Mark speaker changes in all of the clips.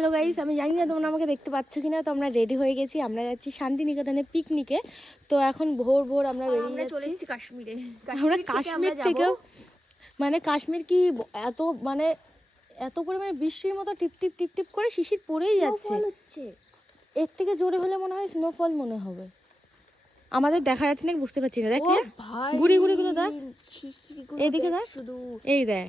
Speaker 1: Hello guys আমি জানি না তোমরা আমাকে দেখতে পাচ্ছ কিনা তো আমরা রেডি হয়ে গেছি। আমরা যাচ্ছি শান্তিনিকেতনে পিকনিকে তো এখন ভোর ভোর আমরা বেরিয়ে
Speaker 2: চলে এসেছি কাশ্মীরে।
Speaker 1: আমরা কাশ্মীর থেকেও মানে কাশ্মীর কি এত মানে এত পরিমাণে বৃষ্টির মতো টিপ টিপ টিপ টিপ করে শিশির পড়েই যাচ্ছে। এর থেকে জোরে হলে মনে হয় স্নোফল মনে হবে। আমাদের দেখা যাচ্ছে নাকি বুঝতে পারছি না। দেখ ঘুড়ি ঘুড়ি গুলো দেখ। এদিকে
Speaker 2: দেখ। শুধু
Speaker 1: এই দেখ।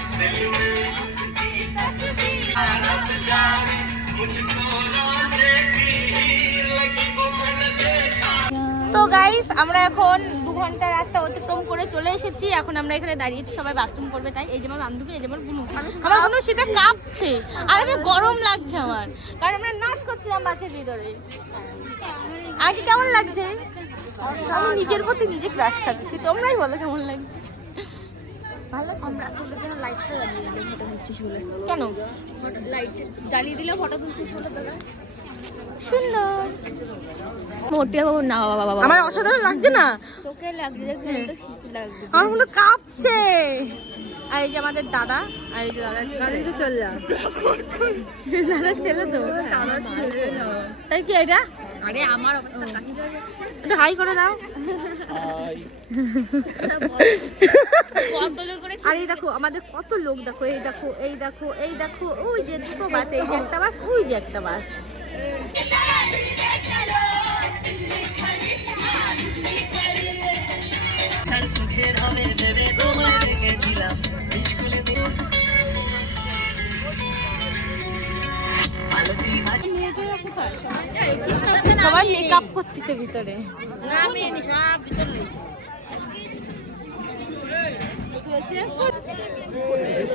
Speaker 1: তো গাইস আমরা এখন দু ঘণ্টা রাস্তা অতিক্রম করে চলে এসেছি। এখন আমরা এখানে দাঁড়িয়েছি সবাই বাথরুম করবে তাই। এই যে আমার বান্ধবী এই যে আমার বুনু। আমার বুনু সেটা কাঁপছে। আর আমি গরম লাগছে আমার। কারণ আমরা নাচ করছিলাম বাসের ভিতরে। আগে কেমন লাগছে? আমি নিজের প্রতি নিজে ক্রাশ খাচ্ছি তোমরাই বলো কেমন লাগছে?
Speaker 2: আমরা তোদের জন্য লাইটটা জ্বালিয়ে দিলাম ফটো তুলছিস বলে
Speaker 1: কেন?
Speaker 2: লাইট জ্বালিয়ে দিলে ফটো তুলছিস বলে তোরা
Speaker 1: সুন্দর।
Speaker 2: মোটেও না বাবা
Speaker 1: আমার অসাধারণ লাগছে না?
Speaker 2: তোকে লাগছে
Speaker 1: হ্যাঁ।
Speaker 2: লাগছে
Speaker 1: আমার মনে কাঁপছে। আর এই যে আমাদের দাদা আর এই যে দাদা
Speaker 2: গাড়ি তো চল যা
Speaker 1: দাদার ছেলে তো। তাই কি এটা?
Speaker 2: আরে আমার অবস্থা কাহিল হয়ে যাচ্ছে।
Speaker 1: একটু হাই করে দাও। আর এই দেখো আমাদের কত লোক দেখো এই দেখো এই দেখো এই দেখো ওই যে দুটো বাস এই যে একটা বাস ওই যে একটা বাস। সবাই মেকআপ করতেছে ভিতরে।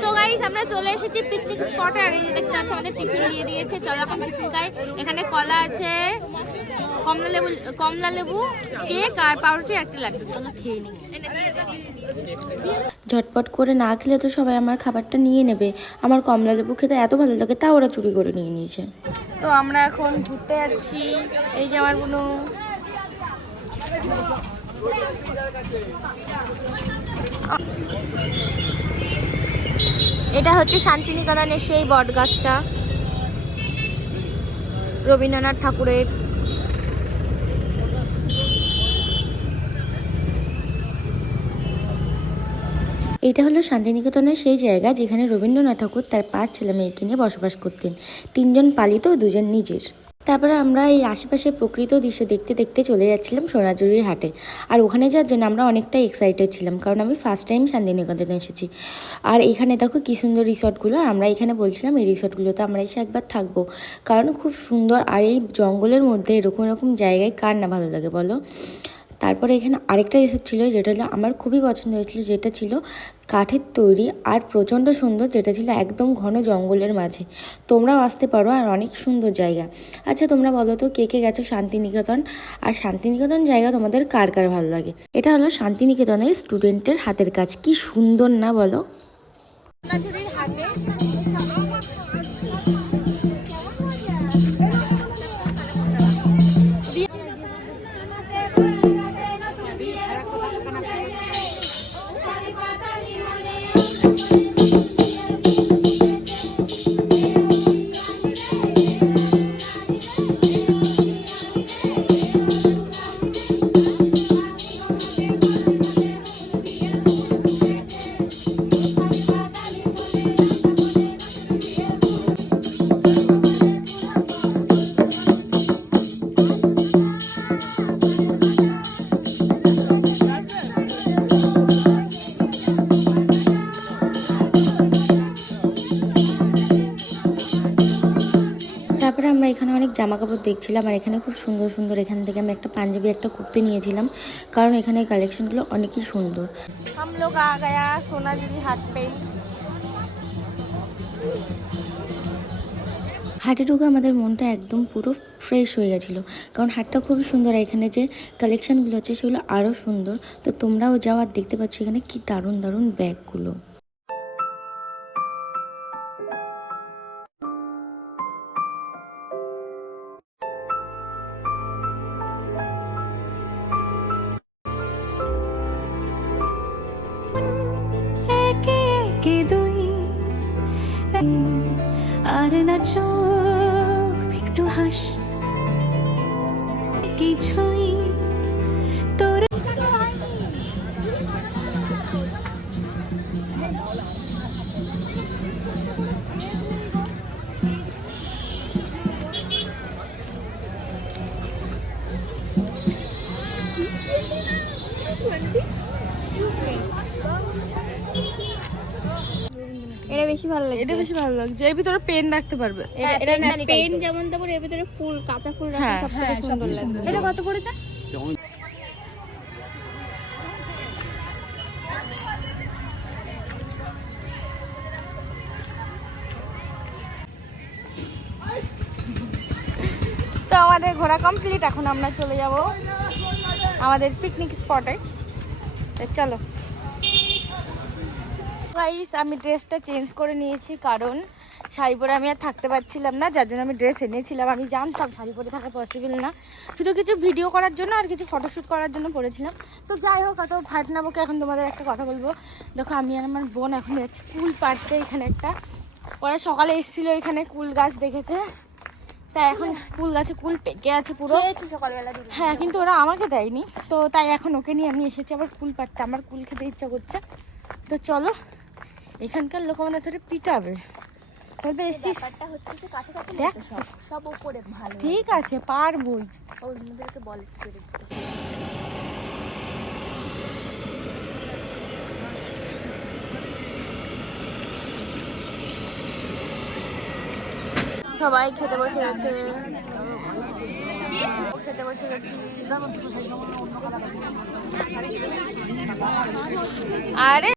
Speaker 1: তো গাইস আমরা চলে এসেছি পিকনিক স্পটে আর এই দেখতে পাচ্ছি আমাদের টিফিন দিয়ে দিয়েছে। চলো এখন টিফিন খাই। এখানে কলা আছে কমলা লেবু কমলা লেবু কেক আর পাউরুটি একটা লাড্ডু। চলো খেয়ে নিই।
Speaker 3: ঝটপট করে না খেলে তো সবাই আমার খাবারটা নিয়ে নেবে। আমার কমলা লেবু খেতে এত ভালো লাগে তা ওরা চুরি করে নিয়ে নিয়েছে।
Speaker 1: তো আমরা এখন ঘুরতে যাচ্ছি। এই যে আমার বোনু। এটা হচ্ছে শান্তিনিকেতনের সেই বট গাছটা রবীন্দ্রনাথ ঠাকুরের
Speaker 3: এটা হলো শান্তিনিকেতনের সেই জায়গা যেখানে রবীন্দ্রনাথ ঠাকুর তার পাঁচ ছেলে মেয়েকে নিয়ে বসবাস করতেন। তিনজন পালিত, দুজন নিজের। তারপরে আমরা এই আশেপাশের প্রকৃত দৃশ্য দেখতে দেখতে চলে যাচ্ছিলাম সোনাঝুরির হাটে। আর ওখানে যাওয়ার জন্য আমরা অনেকটাই এক্সাইটেড ছিলাম, কারণ আমি ফার্স্ট টাইম শান্তিনিকেতনে এসেছি। আর এখানে দেখো কী সুন্দর রিসর্টগুলো আমরা এখানে বলছিলাম এই রিসর্টগুলোতে আমরা এসে একবার থাকব। কারণ খুব সুন্দর, আর এই জঙ্গলের মধ্যে এরকম এরকম জায়গায় কার না ভালো লাগে বলো? তারপরে এখানে আরেকটা রিসোর্ট ছিল, যেটা হলো আমার খুবই পছন্দ হয়েছিল, যেটা ছিল কাঠের তৈরি আর প্রচণ্ড সুন্দর, যেটা ছিল একদম ঘন জঙ্গলের মাঝে। তোমরাও আসতে পারো আর অনেক সুন্দর জায়গা। আচ্ছা তোমরা বলো তো, কে কে গেছো শান্তিনিকেতন? আর শান্তিনিকেতন জায়গা তোমাদের কার কার ভালো লাগে? এটা হলো শান্তিনিকেতনের স্টুডেন্টের হাতের কাজ। কি সুন্দর না বলো? জামাকাপড় দেখছিলাম আর এখানে খুব সুন্দর সুন্দর। এখান থেকে আমি একটা পাঞ্জাবি একটা কুর্তি নিয়েছিলাম। কারণ এখানে কালেকশনগুলো অনেকই সুন্দর। হাটে ঢুকে আমাদের মনটা একদম পুরো ফ্রেশ হয়ে গেছিল। কারণ হাটটা খুবই সুন্দর এখানে যে কালেকশনগুলো আছে সেগুলো আরও সুন্দর। তো তোমরাও যাও আর দেখতে পাচ্ছ এখানে কি দারুণ দারুণ ব্যাগগুলো।
Speaker 4: আর না চোখ একটু হাস। কিছুই তোর
Speaker 2: বেশি ভালো লাগে
Speaker 1: এটা বেশি ভালো লাগছে। এর ভিতরে পেন রাখতে পারবে।
Speaker 2: এটা না পেন যেমন তারপর এর ভিতরে ফুল কাঁচা ফুল রাখলে
Speaker 1: হ্যাঁ,
Speaker 2: সব থেকে সুন্দর লাগবে।
Speaker 1: এটা কত পড়েছে? তো আমাদের ঘোরা কমপ্লিট এখন আমরা চলে যাব আমাদের পিকনিক স্পটে চলো। গাইস আমি ড্রেসটা চেঞ্জ করে নিয়েছি কারণ শাড়ি পরে আমি আর থাকতে পারছিলাম না যার জন্য আমি ড্রেস এনেছিলাম। আমি জানতাম শাড়ি পরে থাকা পসিবল না। শুধু কিছু ভিডিও করার জন্য আর কিছু ফটোশ্যুট করার জন্য পরেছিলাম তো যাই হোক অত ফাটনাবকে এখন তোমাদের একটা কথা বলব। দেখো আমি আর আমার বোন এখন যাচ্ছি কুল পাড়তে এখানে একটা। ওরা সকালে এসেছিল এখানে কুল গাছ দেখেছে। তা এখন কুল গাছে কুল পেকে আছে পুরো।
Speaker 2: সকালবেলা
Speaker 1: হ্যাঁ কিন্তু ওরা আমাকে দেয়নি। তো তাই এখন ওকে নিয়ে আমি এসেছি আবার কুল পাড়তে আমার কুল খেতে ইচ্ছা করছে। তো চলো এখানকার লোক আমাদের ধরে পিটাবে ঠিক আছে পারবই।
Speaker 2: ওদেরকে বল একটু
Speaker 1: সবাই খেতে বসে গেছে। খেতে বসে গেছি। আরে